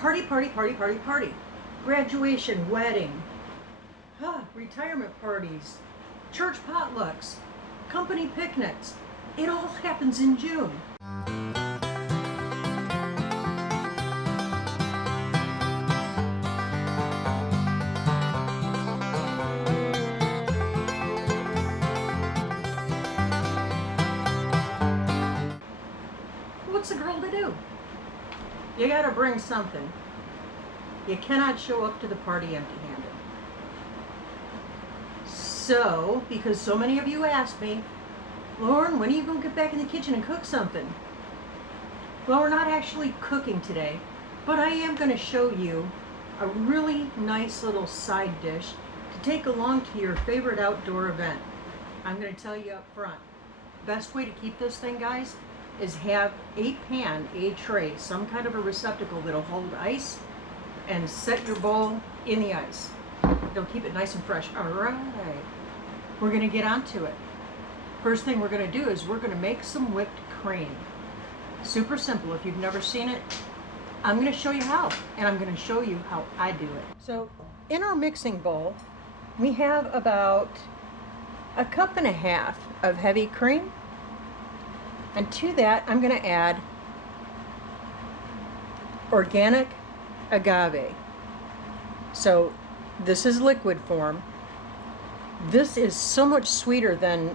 Party, party, party, party, party. Graduation, wedding, retirement parties, church potlucks, company picnics. It all happens in June. What's a girl to do? You gotta bring something. You cannot show up to the party empty-handed. So, because so many of you asked me, Lauren, when are you going to get back in the kitchen and cook something? Well, we're not actually cooking today, but I am going to show you a really nice little side dish to take along to your favorite outdoor event. I'm going to tell you up front. Best way to keep this thing, guys, is have a pan, a tray, some kind of a receptacle that'll hold ice, and set your bowl in the ice. It'll keep it nice and fresh. All right, we're gonna get onto it. First thing we're gonna do is we're gonna make some whipped cream. Super simple. If you've never seen it, I'm gonna show you how, and I'm gonna show you how I do it. So in our mixing bowl, we have about 1.5 cups of heavy cream, and to that I'm gonna add organic agave. So this is liquid form. This is so much sweeter than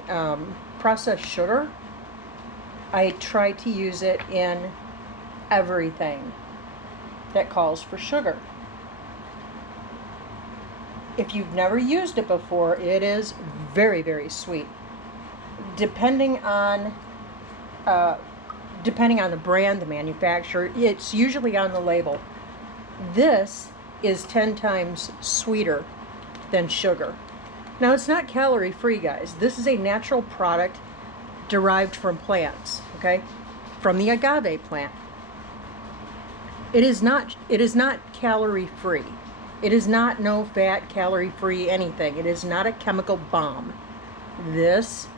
processed sugar. I try to use it in everything that calls for sugar. If you've never used it before, it is very, very sweet. Depending on the brand, the manufacturer, it's usually on the label. This is 10 times sweeter than sugar. Now, it's not calorie free, guys. This is a natural product derived from plants, okay? From the agave plant. It is not calorie free. It is not no fat, calorie free anything. It is not a chemical bomb. This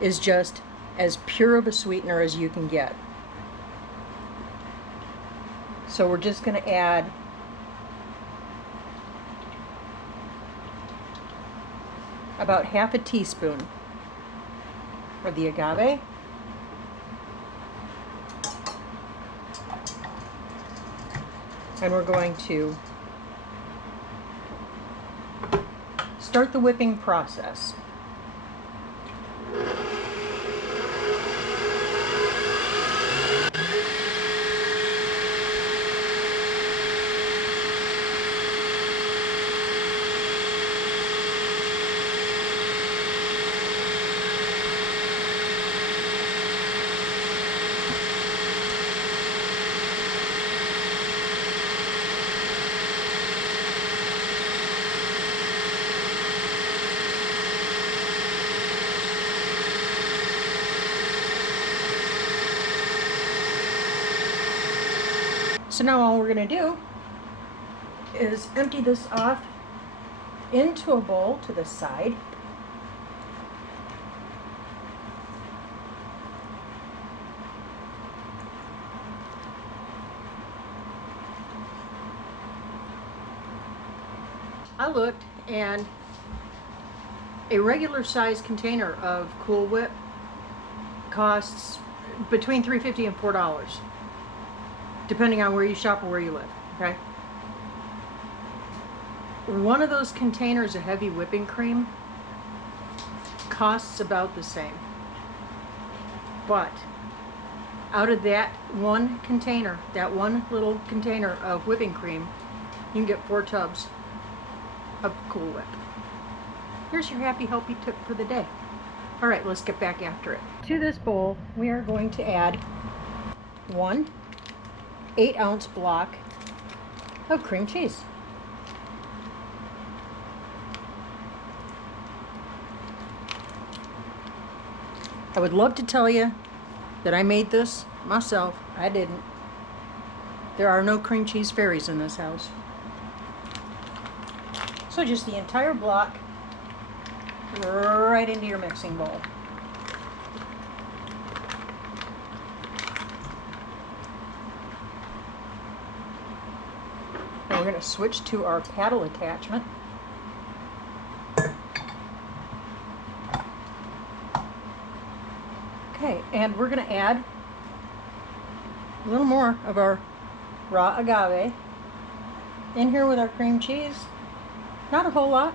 is just as pure of a sweetener as you can get. So we're just going to add about 1/2 teaspoon of the agave. And we're going to start the whipping process. So now all we're going to do is empty this off into a bowl to the side. I looked, and a regular size container of Cool Whip costs between $3.50 and $4. Depending on where you shop or where you live, okay? One of those containers of heavy whipping cream costs about the same. But out of that one container, that one little container of whipping cream, you can get 4 tubs of Cool Whip. Here's your happy healthy tip for the day. All right, let's get back after it. To this bowl, we are going to add 1 8-ounce block of cream cheese. I would love to tell you that I made this myself. I didn't. There are no cream cheese fairies in this house. So just the entire block right into your mixing bowl. We're going to switch to our paddle attachment. Okay, and we're going to add a little more of our raw agave in here with our cream cheese. Not a whole lot,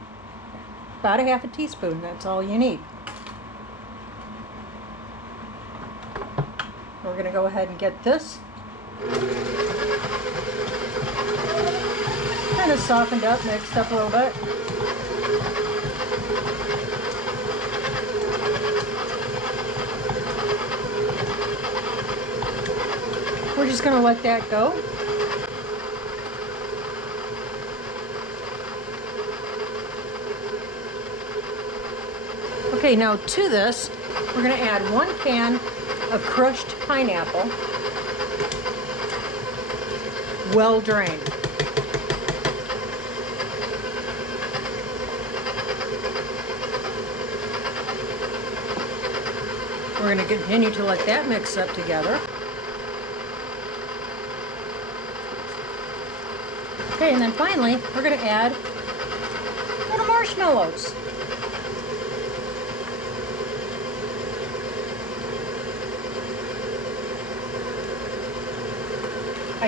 about a half a teaspoon, that's all you need. We're going to go ahead and get this kind of softened up, mixed up a little bit. We're just going to let that go. Okay, now to this, we're going to add 1 can of crushed pineapple, well drained. We're going to continue to let that mix up together. Okay, and then finally, we're going to add little marshmallows.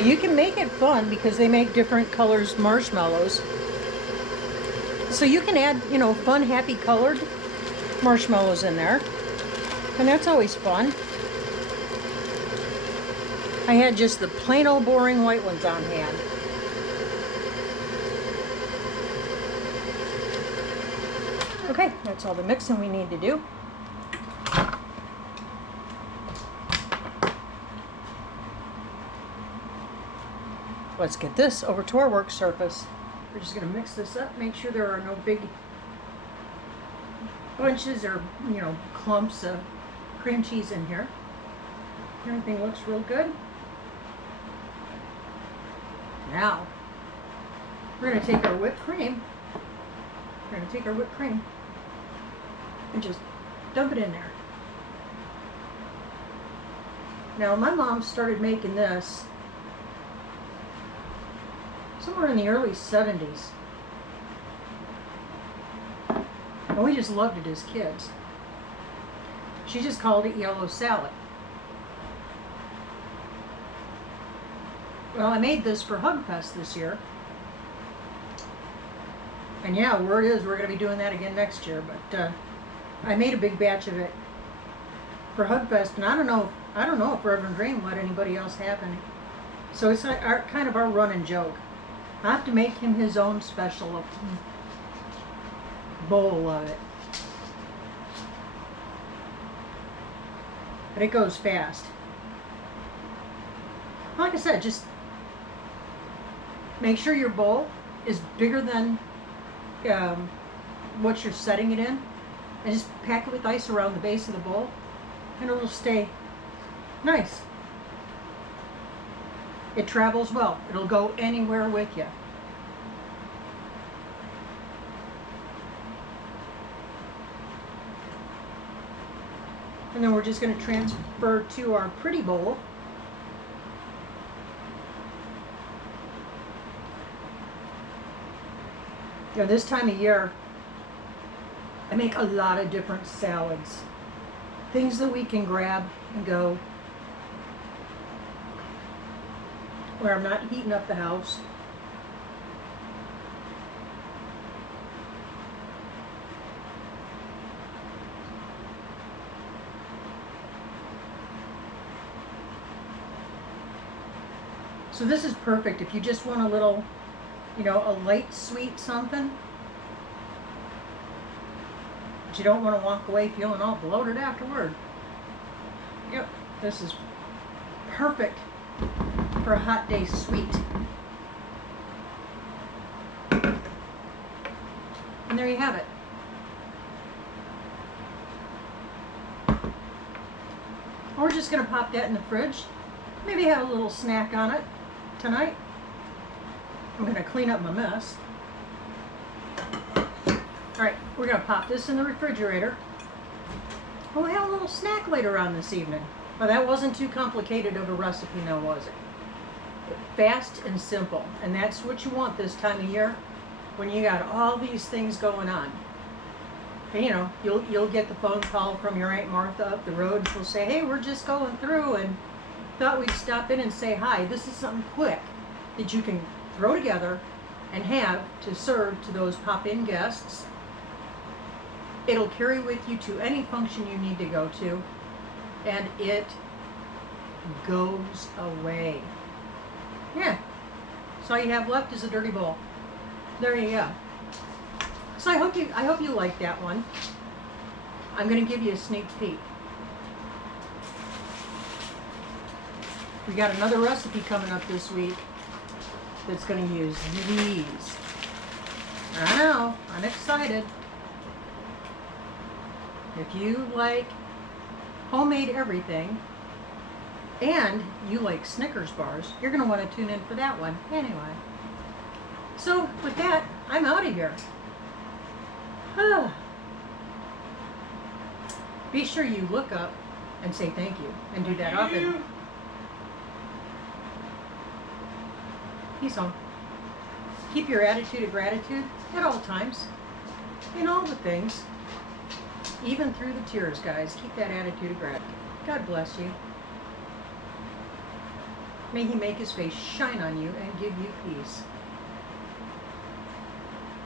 You can make it fun because they make different colors marshmallows. So you can add, you know, fun, happy colored marshmallows in there. And that's always fun. I had just the plain old boring white ones on hand. Okay, that's all the mixing we need to do. Let's get this over to our work surface. We're just going to mix this up, make sure there are no big bunches or, you know, clumps of cream cheese in here. Everything looks real good. Now, we're going to take our whipped cream. We're going to take our whipped cream and just dump it in there. Now, my mom started making this somewhere in the early 70s. And we just loved it as kids. She just called it yellow salad. Well, I made this for Hugfest this year. And yeah, word is we're going to be doing that again next year. But I made a big batch of it for Hugfest, and I don't know if Reverend Dream let anybody else have any. So it's like kind of our running joke. I have to make him his own special bowl of it. But it goes fast. Like I said, just make sure your bowl is bigger than what you're setting it in. And just pack it with ice around the base of the bowl. And it'll stay nice. It travels well. It'll go anywhere with you. And then we're just going to transfer to our pretty bowl. You know, this time of year, I make a lot of different salads. Things that we can grab and go, where I'm not heating up the house. So this is perfect if you just want a little, you know, a light sweet something. But you don't want to walk away feeling all bloated afterward. Yep, this is perfect for a hot day sweet. And there you have it. We're just going to pop that in the fridge. Maybe have a little snack on it tonight. I'm going to clean up my mess. Alright, we're going to pop this in the refrigerator. We'll have a little snack later on this evening. Well, that wasn't too complicated of a recipe now, was it? Fast and simple. And that's what you want this time of year when you got all these things going on. And, you know, you'll get the phone call from your Aunt Martha up the road, and she'll say, hey, we're just going through and thought we'd stop in and say hi. This is something quick that you can throw together and have to serve to those pop-in guests. It'll carry with you to any function you need to go to, and it goes away. Yeah. So all you have left is a dirty bowl. There you go. So I hope you like that one. I'm going to give you a sneak peek. We got another recipe coming up this week that's going to use these. I know, I'm excited. If you like homemade everything and you like Snickers bars, you're going to want to tune in for that one. Anyway, so with that, I'm out of here. Be sure you look up and say thank you, and do that often. Peace on. Keep your attitude of gratitude at all times, in all the things, even through the tears, guys. Keep that attitude of gratitude. God bless you. May He make His face shine on you and give you peace.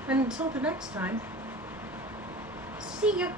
And until the next time, see ya.